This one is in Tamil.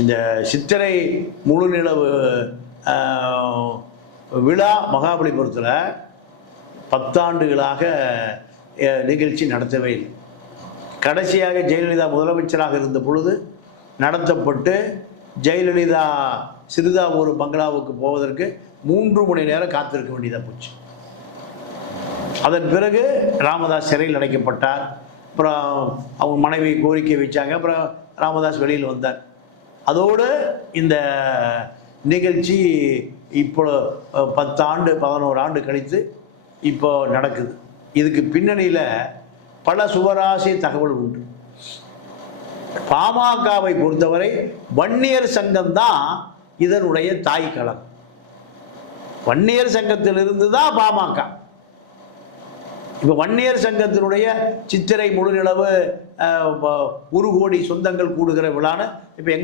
இந்த சித்திரை முழு நிலவு விழா மகாபலிபுரத்தில் பத்தாண்டுகளாக நிகழ்ச்சி நடத்தவே இல்லை. கடைசியாக ஜெயலலிதா முதலமைச்சராக இருந்த பொழுது நடத்தப்பட்டு ஜெயலலிதா சிறுதாவூர் பங்களாவுக்கு போவதற்கு மூன்று மணி நேரம் காத்திருக்க வேண்டியதாக போச்சு. அதன் பிறகு ராமதாஸ் சிறையில் அடைக்கப்பட்டார். அப்புறம் அவங்க மனைவி கோரிக்கை வச்சாங்க. அப்புறம் ராமதாஸ் வெளியில் வந்தார். அதோடு இந்த நிகழ்ச்சி இப்போ பத்து ஆண்டு பதினோரு ஆண்டு கழித்து இப்போ நடக்குது. இதுக்கு பின்னணியில் பல சுவராசிய தகவல் உண்டு. பாமகவை பொறுத்தவரை வன்னியர் சங்கம் தான் இதனுடைய தாய் களம் வன்னியர் சங்கத்திலிருந்து தான் பாமக. இப்போ வன்னியர் சங்கத்தினுடைய சித்திரை முழுநிலவு ஒரு கோடி சொந்தங்கள் கூடுகிற விழான்னு இப்போ